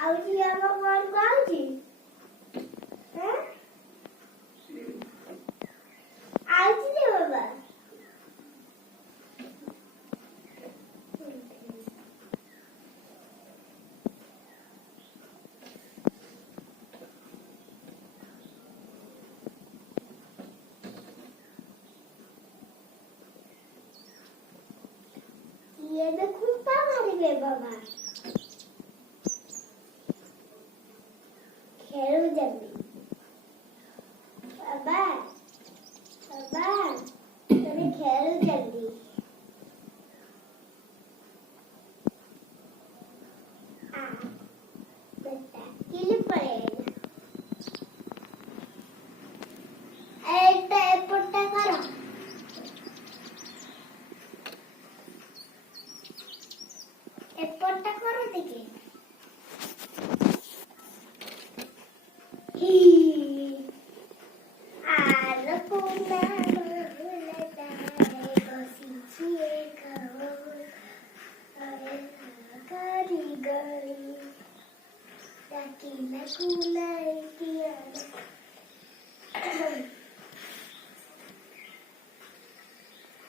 ଆଉଜି ଆମ ଘରକୁ ଆଉଜି ଆଉଜି ଯେ ବାବା ये देखो मारिले बाबा खेलू जल्दी बाबा बाबा तने खेलू जल्दी आ बेटा किले पड़ेगा ए पट्टा करो एपटा करो देखिए आलो पुना बोलता है कोसिए कहो अरे कारीगरी ताकि न कुना